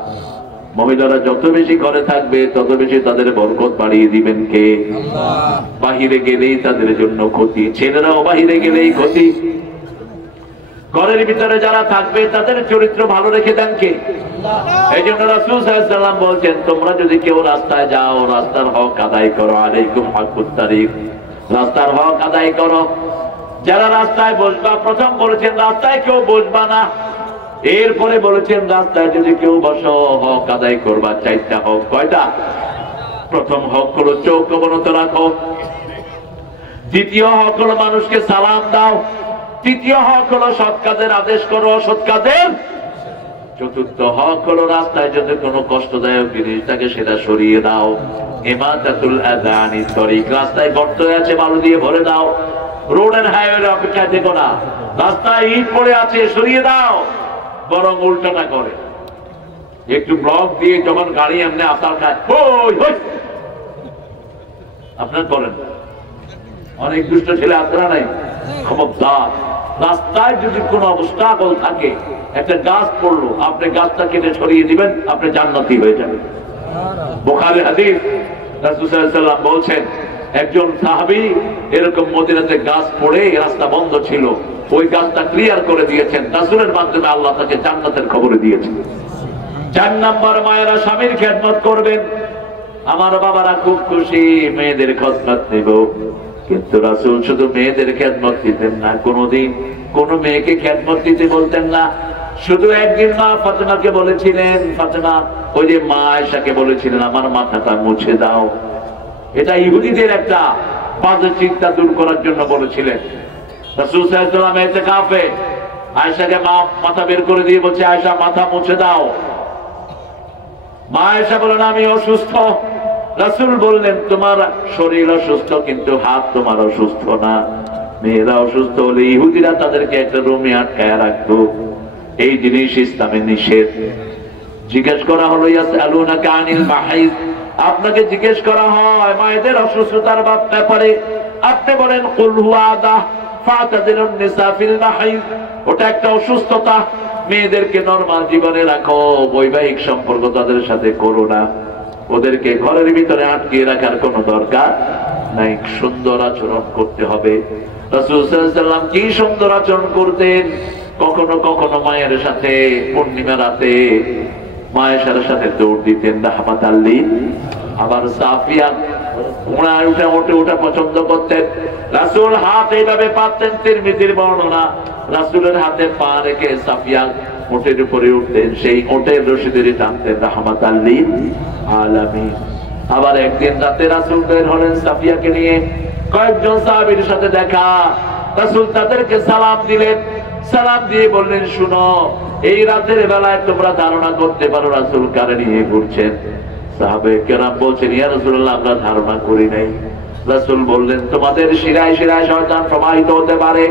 মহিলারা যত বেশি ঘরে থাকবে, তত বেশি তাদের বরকত বাড়িয়ে দিবেন কে? আল্লাহ। বাহিরে গেলেই তাদের জন্য ক্ষতি, ছেলেরাও বাহিরে গেলেই ক্ষতি। ঘরের ভিতরে যারা থাকবে, তাদের চরিত্র ভালো রেখে দেন কে? এই জন্য রাসূল সাল্লাল্লাহু আলাইহি ওয়াসাল্লাম বলছেন, তোমরা যদি কেউ রাস্তায় যাও, রাস্তার হক আদায় করো। আলাইকুম হাক্কুত তারিক, রাস্তার হক আদায় করো। যারা রাস্তায় বসবা, প্রথম বলেছেন রাস্তায় কেউ বসবা না। এরপরে বলেছেন রাস্তায় যদি কেউ বসো, হক আদায় করবা। 4টা হক। কয়টা? প্রথম হক হলো চোখ অবনত রাখো। দ্বিতীয় হক হলো মানুষকে সালাম দাও। তৃতীয় হক হলো সৎ কাজের আদেশ করো, অসৎ কাজের। চতুর্থ হক হলো রাস্তায় যদি কোনো কষ্টদায়ক জিনিস থাকে, সেটা সরিয়ে দাও। ইমাতাতুল আযা আনিত তরিক, রাস্তায় গর্ত আছে, বালু দিয়ে ভরে দাও। রোড এন্ড হাইওয়ে অপেক্ষায় থেকো না। রাস্তায় ইট পড়ে আছে, সরিয়ে দাও। বরং উল্টাটা করে, একটু ব্লক দিয়ে যখন গাড়ি এমনি আসার খায়, আপনার করেন। অনেক দুষ্ট ছেলে আপনারা নাই, খবরদার। রাস্তায় যদি কোনো অবস্থাকল থাকে, একটা গাছ পড়লো, আপনি গাছটা কেটে সরিয়ে দিবেন, আপনি জান্নাতি হয়ে যাবেন। বুখারী হাদিস, রাসূল সাল্লাল্লাহু আলাইহি ওয়াসাল্লাম বলছেন একজন সাহাবী এরকম মদিনাতে গাছ পড়ে রাস্তা বন্ধ ছিল, ওই গাছটা ক্লিয়ার করে দিয়েছেন, রাসূলের মাধ্যমে আল্লাহ তাকে জান্নাতের খবর দিয়েছেন। 4 নাম্বার, মায়েরা স্বামীর খেদমত করবেন। আমার বাবারা খুব খুশি, মেয়েদের খেদমত নেব, কিন্তু রাসূল শুধু মেয়েদের খেদমত দিতেন না, কোনদিন কোন মেয়েকে খেদমত দিতে বলতেন না। শুধু একদিন মা ফাতেমাকে বলেছিলেন, ফাতেমা ওই যে মা আয়েশাকে বলেছিলেন আমার মাথাটা মুছে দাও। এটা ইহুদিদের একটা বাজে চিন্তা দূর করার জন্য বলেছিলেন। রাসূল সাল্লাল্লাহু আলাইহি ওয়াসাল্লাম ইতিকাফে আয়েশাকে মাথা বের করে দিয়ে বলছে, আয়েশা মাথা মুছে দাও। মা আয়েশা বলেন আমি অসুস্থ। রাসূল বললেন তোমার শরীর অসুস্থ, কিন্তু হাত তোমার অসুস্থ না। মেয়েরা অসুস্থ হলে ইহুদিরা তাদেরকে একটা রুমে আটকায় রাখতো, এই জিনিস ইসলামে নিষেধ। জিজ্ঞেস করা হলো ইয়াসআলুনাকা আনিল মাহিদ, আপনাকে জিজ্ঞেস করা হয় মায়েদের অসুস্থতার ব্যাপারে, আপনি বলেন কুল হুয়া আদা ফাতাদিলুন নিসা ফিল মাহিদ, ওটা একটা অসুস্থতা, মেয়েদেরকে নরমাল জীবনে রাখো, বৈবাহিক সম্পর্ক তাদের সাথে করো না, ওদেরকে ঘরের ভিতরে আটকে রাখার কোনো দরকার নাই, সুন্দর আচরণ করতে হবে। রাসূল সাল্লাল্লাহু আলাইহি ওয়াসাল্লাম কি সুন্দর আচরণ করতেন। কখনো কখনো মায়ের সাথে পূর্ণিমা রাতে মায়ের সাথে দৌড় দিতেন রাহমাতাল লিল। আবার সাফিয়া ঘোড়ায় উঠে ওটা পছন্দ করতেন। রাসূল হাত এইভাবে পাততেন, তিরমিজির বর্ণনা, রাসূলের হাতে পা রেখে সাফিয়া ওটের উপরে উঠতেন, সেই ওটের রশি ধরে টানতেন রাহমাতাল লিল আলামিন। আবার একদিন রাতে রাসূল বের হলেন সাফিয়াকে নিয়ে, কয়েকজন সাহাবীর সাথে দেখা, রাসূল তাদেরকে সালাম দিলেন, সালাম দিয়ে বললেন শুনো, এই রাতের বেলায় তোমরা ধারণা করতে পারো রাসূল কারে নিয়ে ঘুরছেন। সাহাবে কেরাম বলছেন ইয়া রাসূলুল্লাহ আমরা ধারণা করি নাই। রাসূল বললেন তোমাদের শিরায় শিরায় শয়তান প্রবাহিত হতে পারে,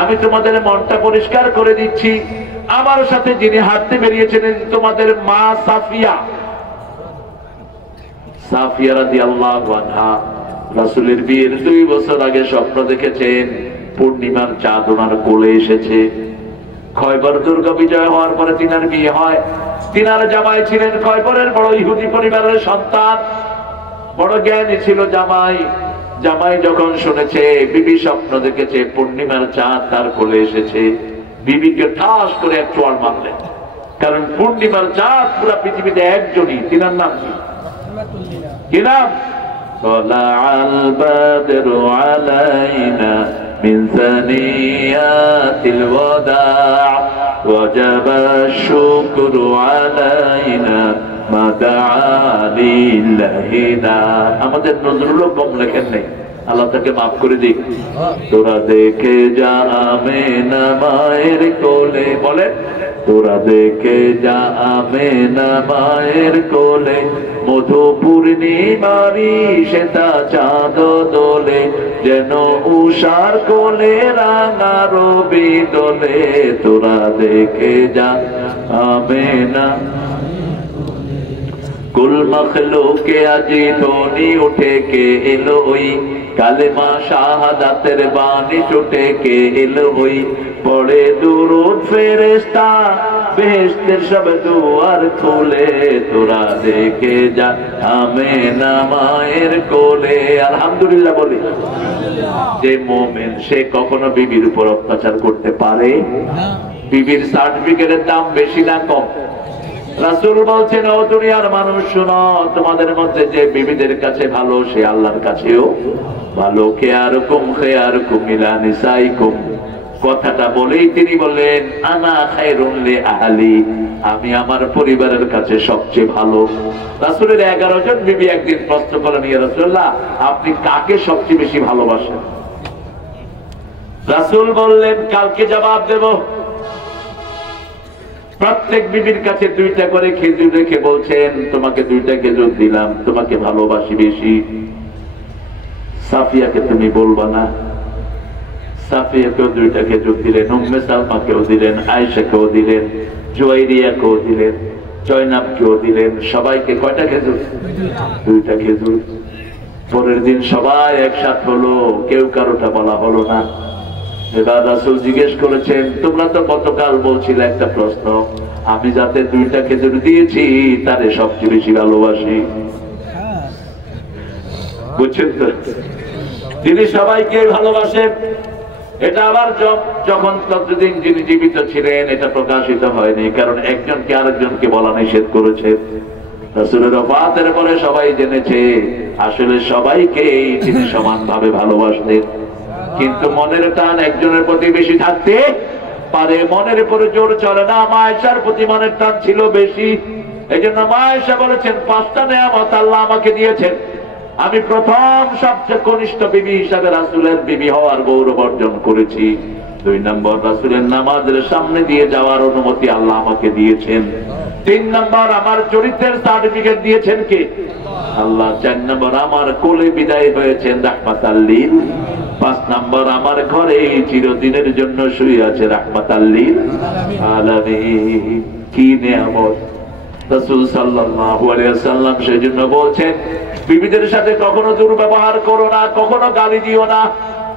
আমি তোমাদের মনটা পরিষ্কার করে দিচ্ছি। আমার সাথে যিনি হাঁটতে বেরিয়েছিলেন তোমাদের মা সাফিয়া, সাফিয়া রাদিয়াল্লাহু আনহা রাসূলের বিয়ের 2 বছর আগে স্বপ্ন দেখেছেন পূর্ণিমার চাঁদ ওনার কোলে এসেছে। খয়বর দুর্গ বিজয় হওয়ার পরে তিনার বিয়ে হয়। তিনার জামাই ছিলেন খয়বরের বড় ইহুদি পরিবারের সন্তান, বড় জ্ঞানী ছিল জামাই। জামাই যখন শুনেছে বিবি স্বপ্ন দেখেছে পূর্ণিমার চাঁদ তার কোলে এসেছে, বিবিকে ঠাস করে এক চোয়াল মারলেন, কারণ পূর্ণিমার চাঁদ পুরো পৃথিবীতে একজনই। তিনার নাম কি নাম? طلع البدر علينا من ثنيات الوداع وجب الشكر علينا ما دعا لله داع। আমাদের নজরুল কম লেখেন নাই, আল্লাহ তাকে মাফ করে দিক। তোরা দেখে যা আমেনা মায়ের কোলে, বলে তোরা দেখে যা আমেনা মায়ের কোলে, মধু পূর্ণিমারি সেটা চাঁদ দোলে, যেন উষার কোলে রাঙা রবি দোলে। তোরা দেখে যা আমেনা। কুল মখলুকে আজি ধ্বনি উঠে কে এলো ওই, কালেমা শাহাদাতের বাণী ছুটে কে এলো ওই, পড়ে দুরূদ ফেরেশতা বেহেশতের সব দুয়ার খুলে। তোরা দেখে যা আমেনা মায়ের কোলে। আলহামদুলিল্লাহ বলি। যে মুমিন সে কখনো বিবির উপর অত্যাচার করতে পারে? বিবির সার্টিফিকেটের দাম বেশি না কম? রাসূল বলছেন ও দুনিয়ার মানুষ শোনো, তোমাদের মধ্যে যে বিবিদের কাছে ভালো সে আল্লাহর কাছেও ভালো। খেয়ারুকুম ইলা নিসাইকুম, কথাটা বলেই তিনি বললেন আনা খায়রুন লি আহলি, আমি আমার পরিবারের কাছে সবচেয়ে ভালো। রাসূলের 11 জন বিবি একদিন প্রশ্ন করলেন ইয়া রাসূলুল্লাহ আপনি কাকে সবচেয়ে বেশি ভালোবাসেন? রাসূল বললেন কালকে জবাব দেব। প্রত্যেক বিবির কাছে 2টা করে খেজুর রেখে বলছেন তোমাকে 2টা খেজুর দিলাম, তোমাকে ভালোবাসি বেশি। সাফিয়াকে তুমি বলবা না। সাফিয়াকেও 2টা খেজুর দিলেন, উম্মে সালমাকেও দিলেন, আয়েশাকেও দিলেন, জুয়াইরিয়াকেও দিলেন, জয়নাবকেও দিলেন। সবাইকে কয়টা খেজুর? 2টা খেজুর। পরের দিন সবাই একসাথে হলো, কেউ কারোটা বলা হলো না। এবার রাসূল জিজ্ঞেস করেছেন তোমরা তো গতকাল বলছিলে একটা প্রশ্ন, আমি যাতে 2টা খেজুর দিয়েছি তারে সবচেয়ে বেশি ভালোবাসি। বুঝছেন তো? তিনি সবাইকে ভালোবাসেন। এটা আবার যখন ততদিন যিনি জীবিত ছিলেন এটা প্রকাশিত হয়নি, কারণ একজনকে আরেকজনকে বলা নিষেধ করেছে। রাসূলের ওফাতের পরে সবাই জেনেছে আসলে সবাইকেই তিনি সমানভাবে ভালোবাসতেন, কিন্তু মনের টান একজনের প্রতি বেশি থাকতে পারে, মনের উপরে জোর চলে না। মা আয়েশার প্রতি মনের টান ছিল বেশি, এই জন্য মা আয়েশা বলেছেন 5টা নেয়ামত আল্লাহ আমাকে দিয়েছেন, আমি প্রথম সবচেয়ে কনিষ্ঠ বিবি হিসাবে রাসূলের বিবি হওয়ার গৌরব অর্জন করেছি। 2 নম্বর রাসূলের নামাজের সামনে দিয়ে যাওয়ার অনুমতি আল্লাহ আমাকে দিয়েছেন। 3 নম্বর আমার চরিত্রের সার্টিফিকেট দিয়েছেন কে? আল্লাহ। 4 নম্বর আমার কোলে বিদায় হয়েছেন রাহমাতাল লিল। 5 নম্বর আমার ঘরে চিরদিনের জন্য শুয়ে আছে রাহমাতাল লিল আলামিন। কি নেয়ামত! রাসূল সাল্লাল্লাহু আলাইহি ওয়াসাল্লাম সেজন্য বলছেন বিবিদের সাথে কখনো দুর্ব্যবহার করো না, কখনো গালি দিও না।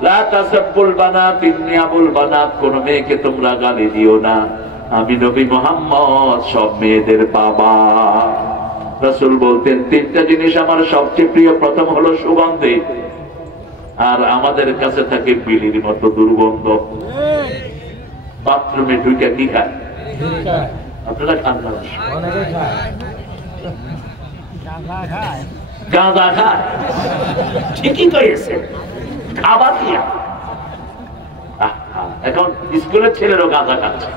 লা তাসাব্বুল বানাত ইন্নিয়াবুল বানাত, কোন মেয়েকে তোমরা গালি দিও না, আমি নবী মুহাম্মদ সব মেয়েদের বাবা। রাসূল বলতেন 3টা জিনিস আমার সবচেয়ে প্রিয়, প্রথম হলো সুগন্ধি, আর আমাদের কাছে থাকে বিলির মতো দুর্গন্ধ। বাথরুমে ঢুকে কি খায়? আপনারা খান না? গাঁজা খায়। ঠিকই কয়েছে, খাবার দিয়া। এখন স্কুলের ছেলেরও গাঁজা খাচ্ছে,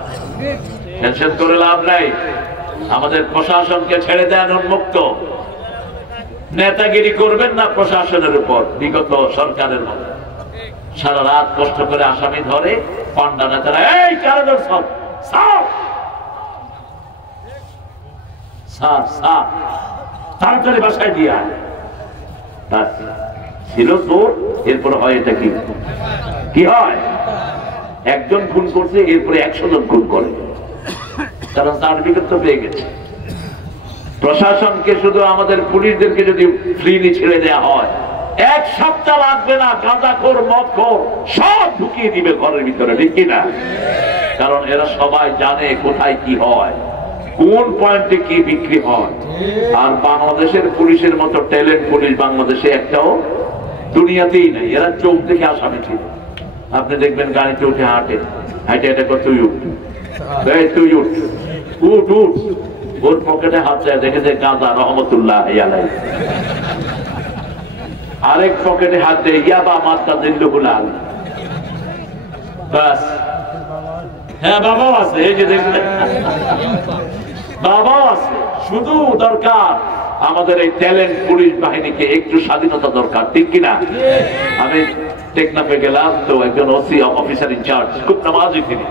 টেনশন করে লাভ নাই। আমাদের প্রশাসনকে ছেড়ে দেন উন্মুক্ত, নেতাগিরি করবেন না প্রশাসনের উপর। বিগত সরকারের মতো সারা রাত কষ্ট করে আসামি ধরে, পান্ডা নেতারা এই কারণ তাড়াতাড়ি বাসায় দিয়া ছিল তোর। এরপর হয় এটা কি হয়? একজন খুন করছে, এরপরে 100 জন খুন করে, কারণ সার্টিফিকেট তো পেয়ে গেছে। প্রশাসনকে শুধু আমাদের পুলিশদেরকে যদি ফ্রিলি ছেড়ে দেওয়া হয়, 1 সপ্তাহ লাগবে না, গাঁজাখোর মদখোর সব ঢুকিয়ে দিবে ঘরের ভিতরে, ঠিক কিনা? কারণ এরা সবাই জানে কোথায় কি হয়, কোন পয়েন্টে কি বিক্রি হয়। আর বাংলাদেশের পুলিশের মতো ট্যালেন্ট পুলিশ বাংলাদেশে একটাও দুনিয়াতেই নেই। এরা চোখ দেখে আসামি ছিল। আপনি দেখবেন গাড়িতে উঠে হাঁটে হাঁটে এটা কর, তুই উঠ, তুই উঠ, উঠ উঠ। ওর পকেটে হাত যায়, দেখে যে গাঁজা রহমতুল্লাহ আলাইহি। আরেক পকেটে হাত দেয় ইয়াবা মাত্রা দিল্লুহুল আলী। বাস, হ্যাঁ বাবাও আছে, এই যে দেখবেন বাবাও আছে। শুধু দরকার আমাদের এই ট্যালেন্ট পুলিশ বাহিনীকে একটু স্বাধীনতা দরকার, ঠিক কিনা? আমি টেকনাফে গেলাম, তো একজন ওসি অফিসার ইনচার্জ, খুব নামাজি তিনি।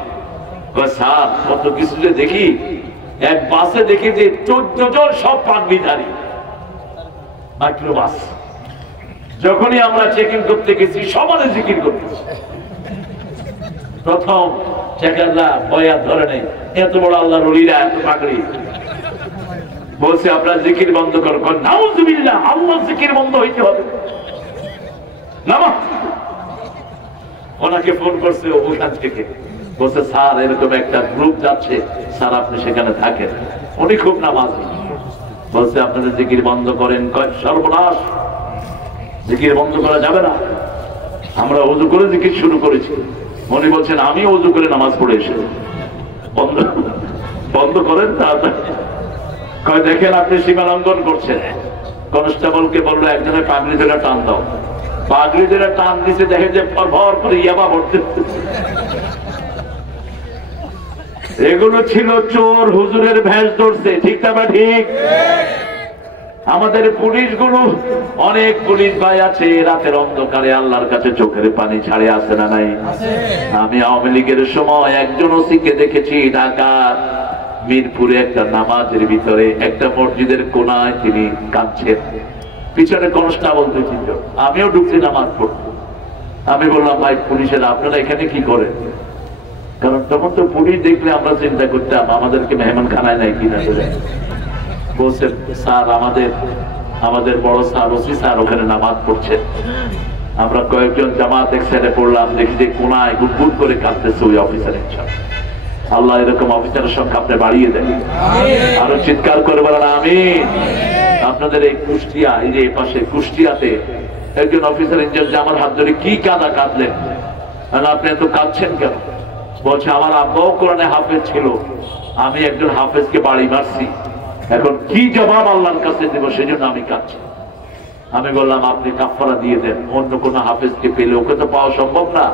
স্যার কত কিছু যে দেখি, এক বাসে দেখি যে 14 জন সব পাগড়িধারী মাইক্রোবাস। যখনই আমরা চেকিং করতে গেছি সবাই জিকির করতেছি। প্রথম চেকাররা বয়া ধরে নেই, এত বড় আল্লাহর ওলিরা এত পাগড়ি। বলছে আপনার জিকির বন্ধ করো। নাউযুবিল্লাহ, আল্লাহ জিকির বন্ধ হইতে হবে না। ওনাকে ফোন করছে ওখান থেকে, বলছে স্যার এরকম একটা গ্রুপ যাচ্ছে, স্যার আপনি সেখানে থাকেন। উনি খুব নামাজি। বলছে আপনাদের জিকির বন্ধ করেন। সর্বনাশ, জিকির বন্ধ করা যাবে না, আমরা ওযু করে জিকির শুরু করেছি। উনি বলছেন আমি ওযু করে নামাজ পড়ে এসে। বন্ধ করেন তাড়াতাড়ি। দেখেন আপনি সীমা লঙ্ঘন করছেন। কনস্টেবলকে বললো একজনের পাগড়ি ধরে টান দাও। পাগড়ি ধরে টান দিছে, দেখে যে ভর করে ইয়াবা ভরতে। এগুলো ছিল চোর, হুজুরের ভেষ ধরছে, ঠিক না? ঠিক। আমাদের পুলিশগুলো, অনেক পুলিশ ভাই আছে রাতের অন্ধকারে আল্লাহর কাছে চোখের পানি ছাড়ে, আসে না নাই? আমি আওয়ামী লীগের সময় একজন ওসিকে দেখেছি ঢাকার মিরপুরে একটা নামাজের ভিতরে একটা মসজিদের কোনায় তিনি কাঁদছেন, পিছনে কনস্টেবল 2-3 জন। আমিও ঢুকছি নামাজ পড়তে। আমি বললাম ভাই পুলিশের আপনারা এখানে কি করেন? কারণ তখন তো পুলিশ দেখলে আমরা চিন্তা করতাম আমাদেরকে মেহমান খানায় নাই কিনা। বলছে স্যার আমাদের বড় স্যার ওসি স্যার ওখানে নামাজ পড়ছে। আমরা কয়েকজন জামাত এক সাইডে পড়লাম, দেখি যে কোনায় গুট করে কাঁদতেছে ওই অফিসার ইনচার্জ। আল্লাহ এরকম অফিসারের সংখ্যা আপনি বাড়িয়ে দেন, আরো চিৎকার করে বলেন আমিন। আপনাদের এই কুষ্টিয়া, এই যে পাশে কুষ্টিয়াতে একজন অফিসার ইনচার্জ আমার হাত ধরে, কি কাঁদা কাঁদলেন? আপনি এত কাঁদছেন কেন? বলছে আমার আব্বাও কোরআনে হাফেজ ছিল, আমি একজন হাফেজকে বাড়ি মারছি, এখন কি জবাব আল্লাহর কাছে দেবো, সেজন্য আমি কাঁদছি। আমি বললাম আপনি কাফারা দিয়ে দেন, অন্য কোন হাফেজকে পেলে, ওকে তো পাওয়া সম্ভব না,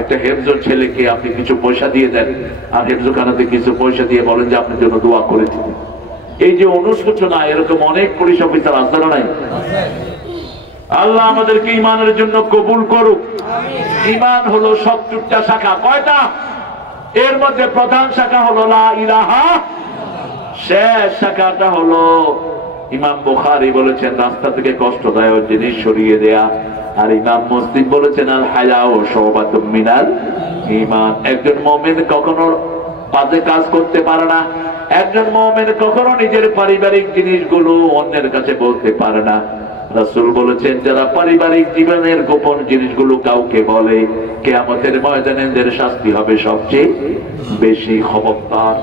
একটা হেফজোর ছেলেকে আপনি কিছু পয়সা দিয়ে দেন, আর হেফজোখানাতে কিছু পয়সা দিয়ে বলেন যে আপনার জন্য দোয়া করেছি। এই যে অনুশোচনা, এরকম অনেক পুলিশ অফিসার আছে না নাই? আল্লাহ আমাদেরকে ইমানের জন্য কবুল করুক। ইমান হলো 70টা শাখা। কয়টা? এর মধ্যে প্রধান শাখা হলো লা ইলাহা, শেষ শাখাটা হলো ইমাম বুখারী বলেছেন রাস্তা থেকে কষ্টদায়ক জিনিস সরিয়ে দেয়া, আর ইমাম মুসলিম বলেছেন আল হায়াউ শুবাতুম মিনাল ঈমান। একজন মুমিন কখনো বাজে কাজ করতে পারে না, একজন মুমিন কখনো নিজের পারিবারিক জিনিসগুলো অন্যের কাছে বলতে পারে না। রাসূল বলেছেন যারা পারিবারিক জীবনের গোপন জিনিসগুলো কাউকে বলে, কিয়ামতের ময়দানে এদের শাস্তি হবে সবচেয়ে বেশি। খবরদার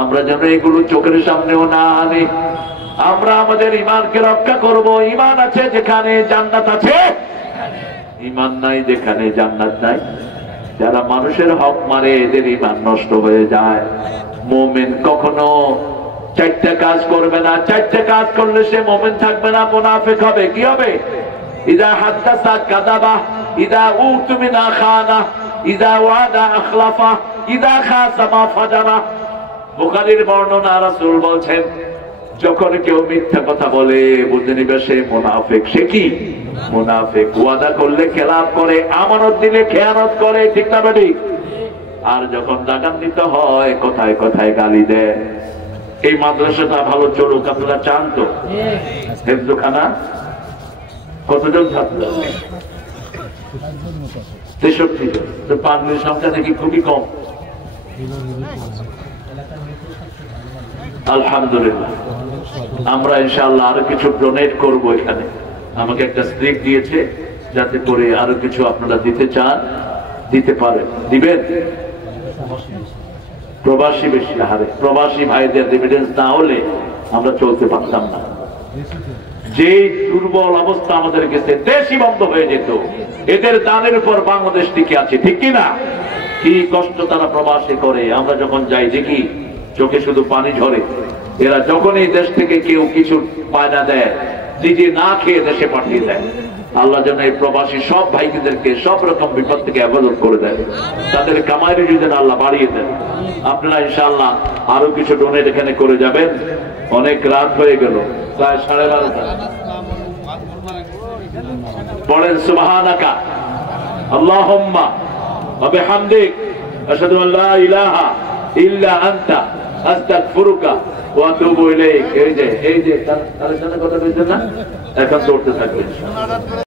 আমরা যেন এগুলো চোখের সামনেও না আনি। আমরা আমাদের ঈমানকে রক্ষা করব। ঈমান আছে যেখানে জান্নাত আছে, ঈমান নাই যেখানে জান্নাত নাই। যারা মানুষের হক মারে এদের ঈমান নষ্ট হয়ে যায়। মুমিন কখনো 4টা কাজ করবে না, 4টা কাজ করলে সে মুমিন থাকবে না, মুনাফিক হবে। কি হবে? ইযা হাদাসা কাযাবা, ইযা উতুমিনা খানা, ইযা ওয়াদা আখলাফা, ইযা খাসামা ফাজারা। বুখারীর বর্ণনা, রাসূল বলছেন যখন কেউ মিথ্যা কথা বলে বুঝে নিবে সে মুনাফিক। সে কি? মুনাফিক। ওয়াদা করলে খেলাপ করে, আমানত দিলে খেয়ানত করে, ঠিক না বেটি? আর যখন ডাকাতিত হয় কথায় কথায় গালি দেয়। এই মাদ্রাসাটা ভালো চলুক, আপনারা চান তো? হেফজোখানা কতজন ছাত্র? 63 জন। তো পাগলির সংখ্যা নাকি খুবই কম। আলহামদুলিল্লাহ। আমরা ইনশাআল্লাহ আরো কিছু ডোনেট করব। এখানে আমাকে একটা স্লিপ দিয়েছে, যাতে করে আরো কিছু আপনারা দিতে চান দিতে পারেন। দিবেন? প্রবাসী বেশি হারে, প্রবাসী ভাইদের রেমিটেন্স না হলে আমরা চলতে পারতাম না। যে দুর্বল অবস্থা আমাদের গেছে, দেশই বন্ধ হয়ে যেত। এদের দানের উপর বাংলাদেশ টিকে আছে, ঠিক কিনা? কি কষ্ট তারা প্রবাসে করে। আমরা যখন যাই দেখি চোখে শুধু পানি ঝরে। এরা যখনই দেশ থেকে কেউ কিছু পায়না দেয়, নিজে না খেয়ে দেশে পাঠিয়ে দেয়। আল্লাহ যেন এই প্রবাসী সব ভাইদেরকে সব রকম বিপদ থেকে হেফাজত করে দেয়, তাদের কামাইয়ের যদি আল্লাহ বাড়িয়ে দেন। আপনারা ইনশাআল্লাহ আরো কিছু ডোনেট এখানে করে যাবেন। অনেক রাত হয়ে গেল, প্রায় 12:30। পড়েন সুবহানাকা আল্লাহুম্মা ওয়া বিহামদিক আশহাদু আল লা ইলাহা ইল্লা আনতা আস্তাগফিরুকা ওয়া আতুবু ইলাইক। এই যে তার সাথে কথা বলছেন না, এখন দৌড়তে থাকবেন।